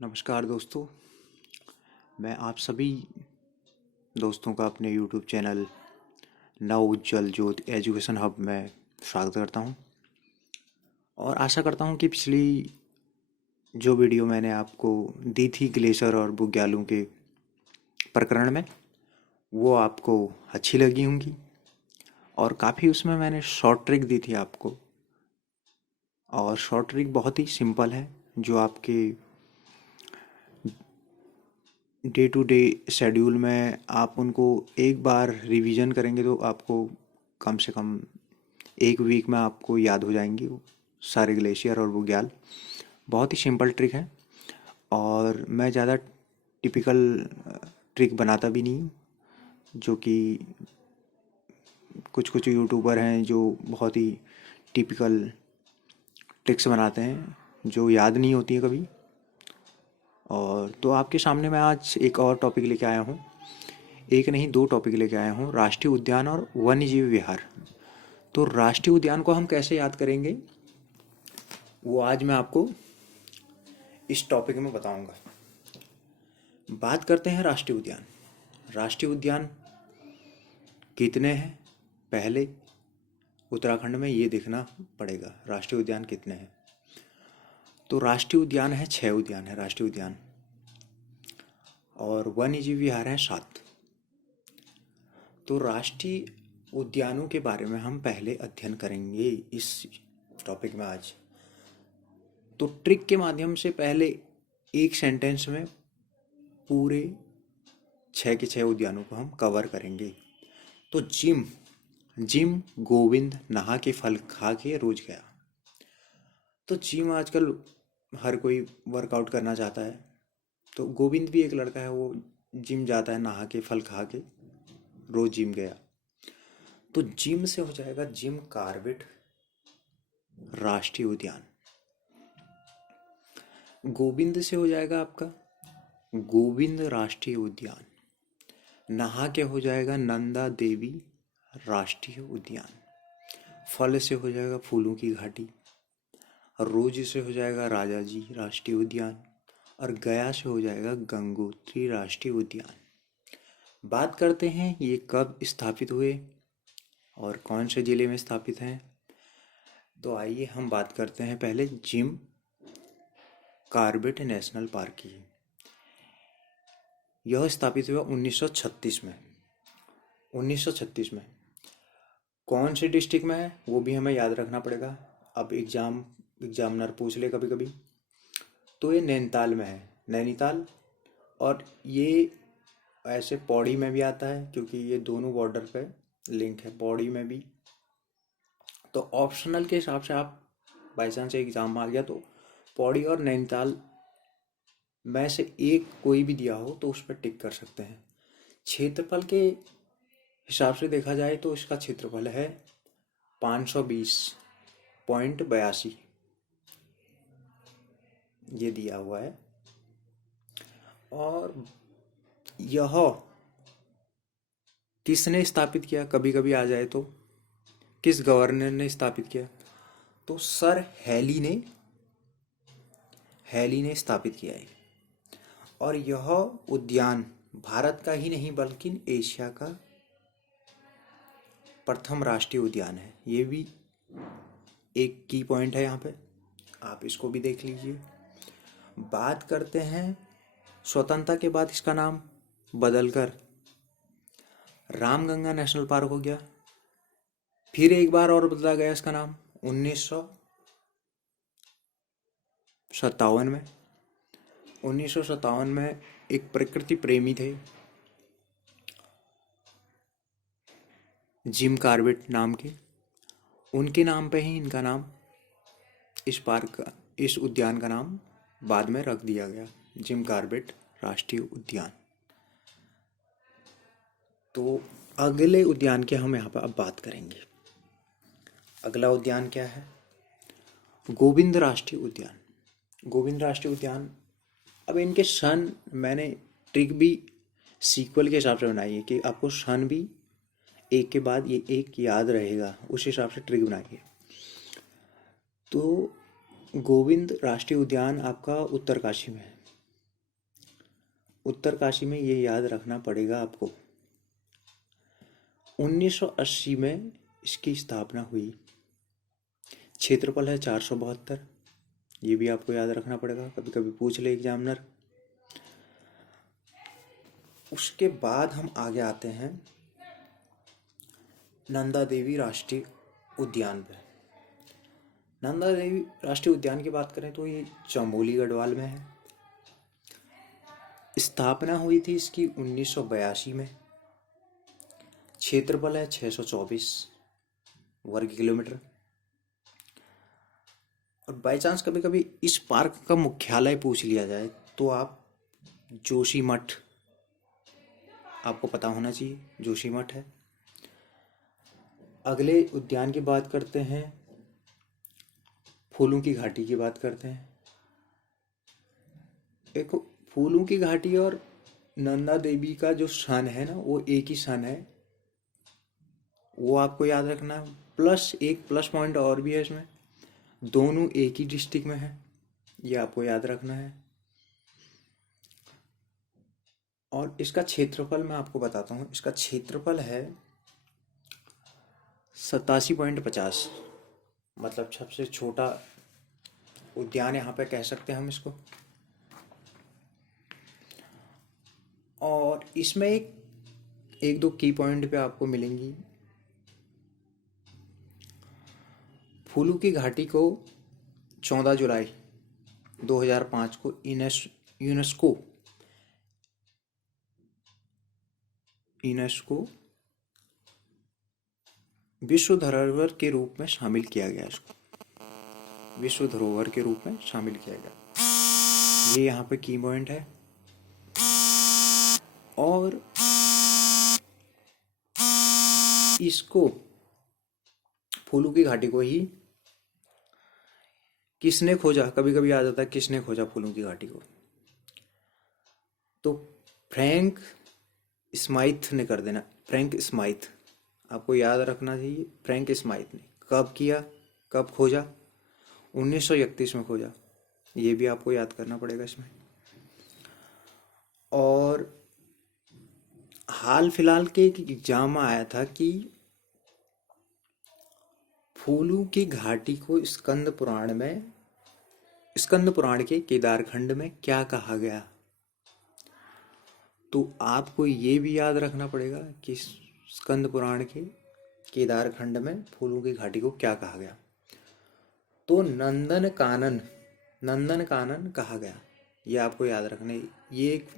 नमस्कार दोस्तों। मैं आप सभी दोस्तों का अपने YouTube चैनल नव उज्जवल ज्योति एजुकेशन हब में स्वागत करता हूं और आशा करता हूं कि पिछली जो वीडियो मैंने आपको दी थी ग्लेशियर और बुग्यालों के प्रकरण में वो आपको अच्छी लगी होंगी। और काफ़ी उसमें मैंने शॉर्ट ट्रिक दी थी आपको, और शॉर्ट ट्रिक बहुत ही सिंपल है जो आपके डे टू डे शेड्यूल में आप उनको एक बार रिवीजन करेंगे तो आपको कम से कम एक वीक में आपको याद हो जाएंगी वो सारे ग्लेशियर और बुग्याल। बहुत ही सिंपल ट्रिक है और मैं ज़्यादा टिपिकल ट्रिक बनाता भी नहीं हूँ, जो कि कुछ कुछ यूट्यूबर हैं जो बहुत ही टिपिकल ट्रिक्स बनाते हैं जो याद नहीं होती है कभी। और तो आपके सामने मैं आज एक और टॉपिक लेके आया हूँ, एक नहीं दो टॉपिक लेके आया हूँ, राष्ट्रीय उद्यान और वन्यजीव विहार। तो राष्ट्रीय उद्यान को हम कैसे याद करेंगे वो आज मैं आपको इस टॉपिक में बताऊंगा। बात करते हैं राष्ट्रीय उद्यान। राष्ट्रीय उद्यान कितने हैं, पहले उत्तराखंड में ये देखना पड़ेगा राष्ट्रीय उद्यान कितने हैं। तो राष्ट्रीय उद्यान है 6 उद्यान है राष्ट्रीय उद्यान, और वन्यजीव विहार है 7। तो राष्ट्रीय उद्यानों के बारे में हम पहले अध्ययन करेंगे इस टॉपिक में आज। तो ट्रिक के माध्यम से पहले एक सेंटेंस में पूरे 6 के 6 उद्यानों को हम कवर करेंगे। तो जिम जिम गोविंद नहा के फल खा के रोज गया। तो जिम आजकल हर कोई वर्कआउट करना चाहता है, तो गोविंद भी एक लड़का है, वो जिम जाता है, नहा के फल खा के रोज जिम गया। तो जिम से हो जाएगा जिम कॉर्बेट राष्ट्रीय उद्यान। गोविंद से हो जाएगा आपका गोविंद राष्ट्रीय उद्यान। नहा के हो जाएगा नंदा देवी राष्ट्रीय उद्यान। फल से हो जाएगा फूलों की घाटी। रोज से हो जाएगा राजा जी राष्ट्रीय उद्यान। और गया से हो जाएगा गंगोत्री राष्ट्रीय उद्यान। बात करते हैं ये कब स्थापित हुए और कौन से जिले में स्थापित हैं। तो आइए हम बात करते हैं पहले जिम कॉर्बेट नेशनल पार्क की। यह स्थापित हुआ 1936 में। 1936 में कौन से डिस्ट्रिक्ट में है वो भी हमें याद रखना पड़ेगा। अब एग्जामिनर पूछ ले कभी कभी, तो ये नैनीताल में है, नैनीताल। और ये ऐसे पौड़ी में भी आता है क्योंकि ये दोनों बॉर्डर पे लिंक है, पौड़ी में भी। तो ऑप्शनल के हिसाब से आप बाई चांस एग्जाम में आ गया तो पौड़ी और नैनीताल में से एक कोई भी दिया हो तो उस पर टिक कर सकते हैं। क्षेत्रफल के हिसाब से देखा जाए तो इसका क्षेत्रफल है 520.82, ये दिया हुआ है। और यह किसने स्थापित किया, कभी कभी आ जाए तो किस गवर्नर ने स्थापित किया, तो सर हैली ने स्थापित किया है। और यह उद्यान भारत का ही नहीं बल्कि एशिया का प्रथम राष्ट्रीय उद्यान है। ये भी एक की पॉइंट है यहाँ पे, आप इसको भी देख लीजिए। बात करते हैं स्वतंत्रता के बाद इसका नाम बदलकर रामगंगा नेशनल पार्क हो गया। फिर एक बार और बदला गया इसका नाम 1957 में। 1957 में एक प्रकृति प्रेमी थे जिम कॉर्बेट नाम के, उनके नाम पे ही इनका नाम, इस उद्यान का नाम बाद में रख दिया गया, जिम कॉर्बेट राष्ट्रीय उद्यान। तो अगले उद्यान की हम यहाँ पर अब बात करेंगे। अगला उद्यान क्या है, गोविंद राष्ट्रीय उद्यान। गोविंद राष्ट्रीय उद्यान, अब इनके सन मैंने ट्रिक भी सीक्वल के हिसाब से बनाई है कि आपको सन भी एक के बाद ये एक याद रहेगा, उस हिसाब से ट्रिक बनाइए। तो गोविंद राष्ट्रीय उद्यान आपका उत्तरकाशी में है। उत्तरकाशी में ये याद रखना पड़ेगा आपको। 1980 में इसकी स्थापना हुई। क्षेत्रफल है 472। ये भी आपको याद रखना पड़ेगा, कभी कभी पूछ ले एग्जामिनर। उसके बाद हम आगे आते हैं नंदा देवी राष्ट्रीय उद्यान पे। नंदा देवी राष्ट्रीय उद्यान की बात करें तो ये चमोली गढ़वाल में है। स्थापना हुई थी इसकी 1982 में। क्षेत्रफल है 624 वर्ग किलोमीटर। और बाई चांस कभी कभी इस पार्क का मुख्यालय पूछ लिया जाए तो आप जोशीमठ, आपको पता होना चाहिए जोशीमठ है। अगले उद्यान की बात करते हैं, फूलों की घाटी की बात करते हैं। देखो, फूलों की घाटी और नंदा देवी का जो सन है ना, वो एक ही सन है, वो आपको याद रखना है। प्लस एक प्लस पॉइंट और भी है इसमें, दोनों एक ही डिस्ट्रिक्ट में है, ये आपको याद रखना है। और इसका क्षेत्रफल मैं आपको बताता हूँ। इसका क्षेत्रफल है 87.50, मतलब सबसे छोटा उद्यान यहाँ पे कह सकते हैं हम इसको। और इसमें एक दो की पॉइंट पे आपको मिलेंगी। फूलों की घाटी को 14 जुलाई 2005 को यूनेस्को विश्व धरोहर के रूप में शामिल किया गया। इसको विश्व धरोहर के रूप में शामिल किया गया, ये यहाँ पे की पॉइंट है। और इसको, फूलों की घाटी को ही किसने खोजा, कभी कभी आ जाता है किसने खोजा फूलों की घाटी को, तो फ्रैंक स्माइथ ने कर देना। फ्रैंक स्माइथ, आपको याद रखना चाहिए। फ्रैंक स्माइथ ने कब किया, कब खोजा? 1931 में खोजा, ये भी आपको याद करना पड़ेगा इसमें। और हाल फिलहाल के एक एग्जाम में आया था कि फूलों की घाटी को स्कंद पुराण के केदारखंड में क्या कहा गया? तो आपको ये भी याद रखना पड़ेगा कि स्कंद पुराण के केदारखंड में फूलों की घाटी को क्या कहा गया। तो नंदन कानन कहा गया, ये आपको याद रखना है। ये एक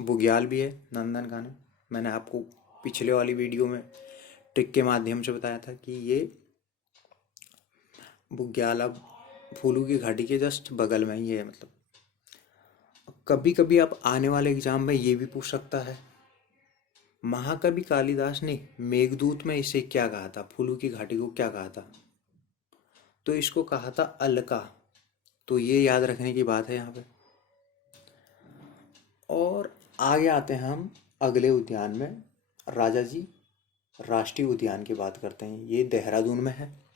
बुग्याल भी है नंदन कानन। मैंने आपको पिछले वाली वीडियो में ट्रिक के माध्यम से बताया था कि ये बुग्याल अब फूलों की घाटी के जस्ट बगल में ही है। मतलब कभी कभी आप आने वाले एग्जाम में ये भी पूछ सकता है, महाकवि कालिदास ने मेघदूत में इसे क्या कहा था, फूलों की घाटी को क्या कहा था? तो इसको कहा था अलका। तो ये याद रखने की बात है यहाँ पे। और आगे आते हैं हम अगले उद्यान में, राजा जी राष्ट्रीय उद्यान की बात करते हैं। ये देहरादून में है।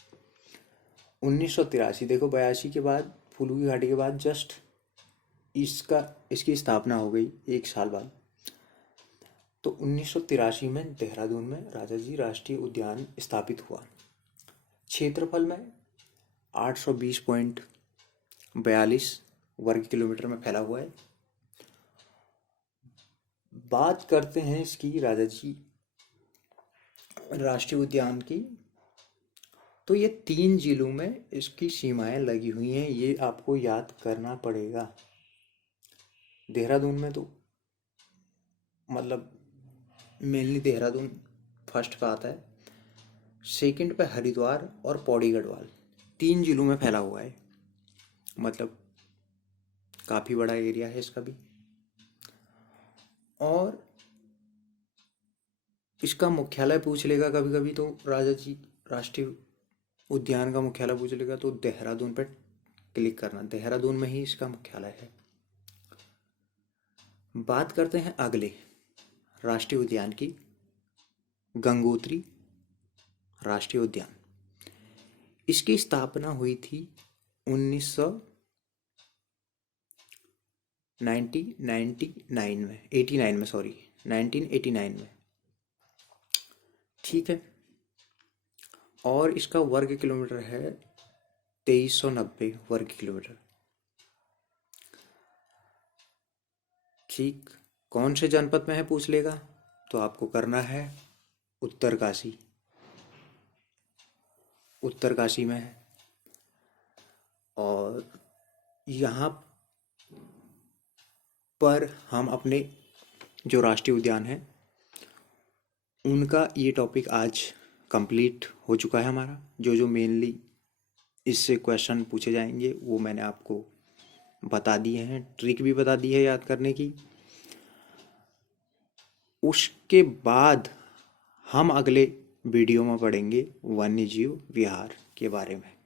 1983, देखो 82 के बाद, फूलों की घाटी के बाद जस्ट इसकी स्थापना हो गई एक साल बाद। तो 1983 में देहरादून में राजा जी राष्ट्रीय उद्यान स्थापित हुआ। क्षेत्रफल में 820.42 वर्ग किलोमीटर में फैला हुआ है। बात करते हैं इसकी राजा जी राष्ट्रीय उद्यान की, तो ये 3 जिलों में इसकी सीमाएं लगी हुई हैं, ये आपको याद करना पड़ेगा। देहरादून में तो मतलब मेनली देहरादून फर्स्ट पे आता है, सेकंड पे हरिद्वार और पौड़ी गढ़वाल, 3 जिलों में फैला हुआ है। मतलब काफ़ी बड़ा एरिया है इसका भी। और इसका मुख्यालय पूछ लेगा कभी कभी, तो राजा जी राष्ट्रीय उद्यान का मुख्यालय पूछ लेगा तो देहरादून पर क्लिक करना, देहरादून में ही इसका मुख्यालय है। बात करते हैं अगले राष्ट्रीय उद्यान की, गंगोत्री राष्ट्रीय उद्यान। इसकी स्थापना हुई थी 1999 में, 89 में, सॉरी, 1989 में। ठीक है। और इसका वर्ग किलोमीटर है 2390 वर्ग किलोमीटर। ठीक। कौन से जनपद में है पूछ लेगा, तो आपको करना है उत्तरकाशी। उत्तरकाशी में है। और यहाँ पर हम अपने जो राष्ट्रीय उद्यान है उनका ये टॉपिक आज कंप्लीट हो चुका है हमारा। जो जो मेनली इससे क्वेश्चन पूछे जाएंगे वो मैंने आपको बता दिए हैं, ट्रिक भी बता दी है याद करने की। उसके बाद हम अगले वीडियो में पढ़ेंगे वन्य जीव विहार के बारे में।